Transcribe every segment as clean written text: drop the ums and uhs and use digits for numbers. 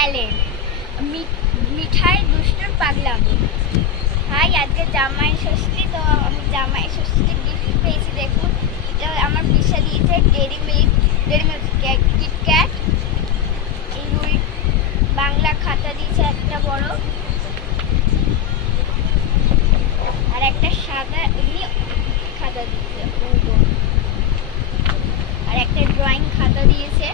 Talent, মিঠাই দুষ্টুর পাগলামি। High, আজকে জামাই ষষ্ঠী, তো আমি জামাই ষষ্ঠী গিফট পেয়েছি। দেখুন, এটা আমার পিসা দিয়েছে ডেরি মিল্ক কিটক্যাট, এই বাংলা খাতা দিয়েছে একটা বড়, আর একটা সাদা এমনি খাতা দিয়েছে, আর একটা ড্রয়িং খাতা দিয়েছে।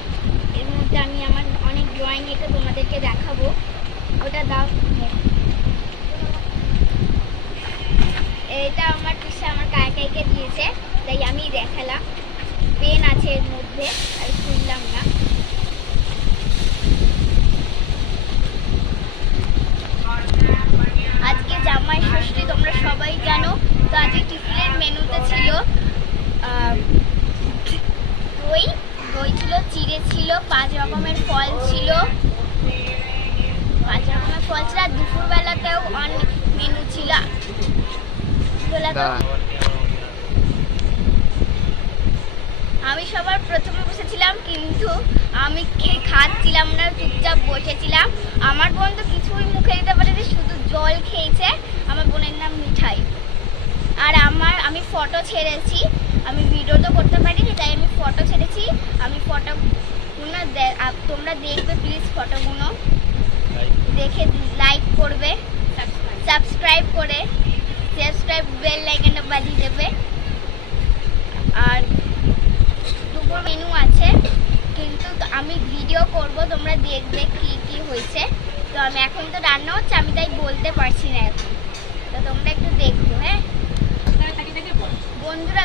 এর মধ্যে আমি আমার অনেক ড্রয়িং এঁকে তোমাদেরকে দেখাবো। ওটা দাও। এটা আমার পিসা আমার কাকাইকে দিয়েছে, তাই আমি দেখালাম। পেন আছে এর মধ্যে, আর খুললাম না। আজকে জামাই ষষ্ঠী, তোমরা সবাই জানো। তো আজকে টিফিনের মেনুতে ছিল দই ছিল, চিড়ে ছিল, 5 রকমের ফল ছিল, আর দুপুরবেলাতেও অনেক মেনু ছিল। আমি সবার প্রথমে বসেছিলাম, কিন্তু আমি খাচ্ছিলাম না, চুপচাপ বসেছিলাম। আমার বোন তো কিছুই মুখে দিতে পারেনি, শুধু জল খেয়েছে। আমার বোনের নাম মিঠাই। আর আমি ফটো ছেড়েছি, আমি ভিডিও তো করতে পারিনি, তাই আমি ফটো ছেড়েছি। আমি ফটোগুলো তোমরা দেখবে প্লিজ, ফটোগুলো দেখে লাইক করবে, সাবস্ক্রাইব করে বেল আইকনটা বাজিয়ে দেবে। আর দুপুর মেনু আছে, কিন্তু আমি ভিডিও করব, তোমরা দেখবে কি কি হয়েছে। তো আমি এখন তো রান্না হচ্ছে, আমি তাই বলতে পারছি না এখন, তো তোমরা একটু দেখো। হ্যাঁ বন্ধুরা,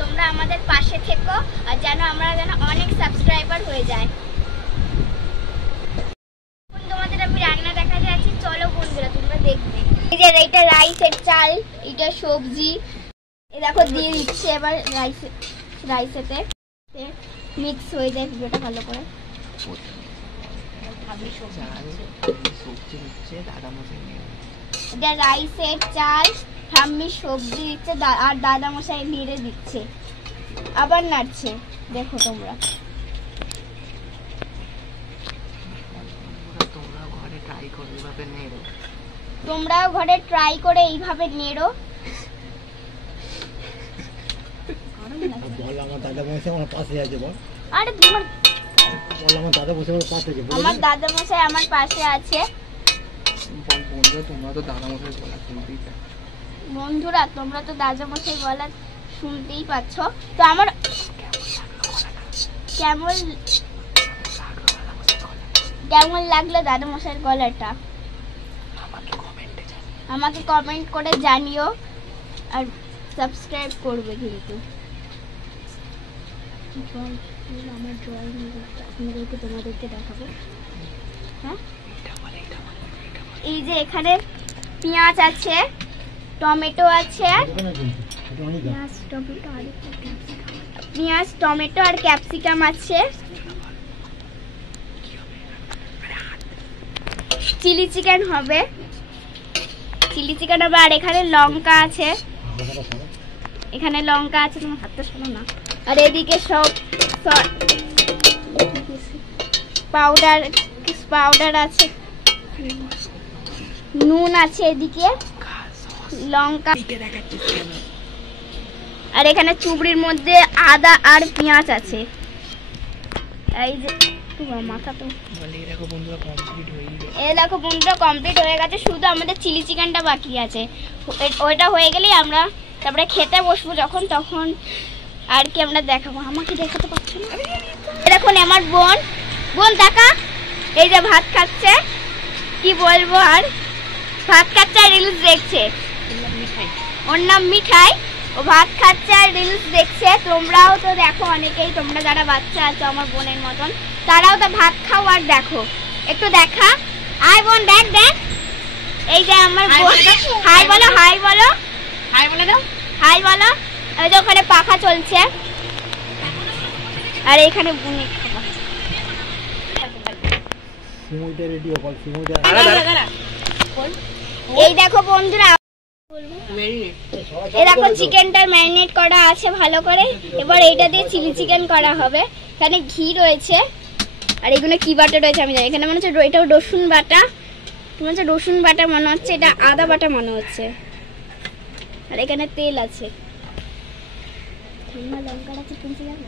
তোমরা আমাদের পাশে থেকো, আর আমরা যেন অনেক সাবস্ক্রাইবার হয়ে যায়। তোমাদের আমি রান্না দেখা যাচ্ছি, চলো বন্ধুরা তোমরা দেখবে। এই যে এইটা রাইসের চাল, এটা সবজি, এই দেখো দিয়ে দিচ্ছে। এবার রাইসেতে মিক্স হয়ে যায় ভিডিওটা ভালো করে। এটা রাইসের চাল, ঠাম্মি সবজি দিচ্ছে, আর দাদা মশাই নেড়ে দিচ্ছে, আবার নাড়ছে। দেখো তোমরাও ঘরে ট্রাই করে এইভাবে নেড়ো। আমার দাদা মশাই আমার পাশে আছে। বন্ধুরা, তোমরা তো দাদা মশাই বলা শুনতেই পাচ্ছ। তো আমার কেমন লাগলো দাদা মশাইয়ের গলাটা আমাকে কমেন্ট করে জানিও, আর সাবস্ক্রাইব করবে কিন্তু। আমার ড্রয়িং আপনাদেরকে তোমাদেরকে দেখাবো। হ্যাঁ, এই যে এখানে পেঁয়াজ আছে, টমেটো আছে, পেঁয়াজ টমেটো আর ক্যাপসিকাম আছে, চিলি চিকেন হবে, আর এখানে লঙ্কা আছে, তোমার হাতটা শোনো না। আর এদিকে সব পাউডার আছে, নুন আছে, এদিকে লঙ্কা, আর এখানে চুবড়ির মধ্যে আদা আর পেঁয়াজ আছে। এই যে মাথা তো দেখো বন্ধুরা কমপ্লিট হয়ে গেছে, শুধু আমাদের চিলি চিকেনটা বাকি আছে। ওইটা হয়ে গেলেই আমরা তারপরে খেতে বসবো, তখন আর কি আমরা দেখাবো। আমাকে দেখাতে পারছো না? দেখুন আমার বোন দেখা, এই যে ভাত খাচ্ছে, কি বলবো, আর ভাত খাচ্ছে আর রিলস দেখছে। ওর নাম মিঠাই, ও ভাত খাচ্ছে আর রিলস দেখছে। তোমরাও তো দেখো, অনেকেই তোমরা যারা বাচ্চা আছো আমার বোনের মতন, তারাও তো ভাত খাও আর দেখো, একটু দেখা। আয় বোন, দেখ। এই যে আমার বোন, হাই বলো, হাই বলো দাও, হাই বলো। এই যে ওখানে পাখা চলছে, আর এখানে বুনি খাবার। এই দেখো বন্ধুরা, এই দেখো চিকেনটা ম্যারিনেট করা আছে ভালো করে। এবার এইটা দিয়ে চিলি চিকেন করা হবে। এখানে ঘি রয়েছে, আর এগুলো কি বাটা রয়েছে আমি জানি। এখানে মনে হচ্ছে এটাও রসুন বাটা, মনে হচ্ছে রসুন বাটা মনে হচ্ছে, এটা আদা বাটা মনে হচ্ছে। আর এখানে তেল আছে। লঙ্কাটা কি কিনতে যাবে?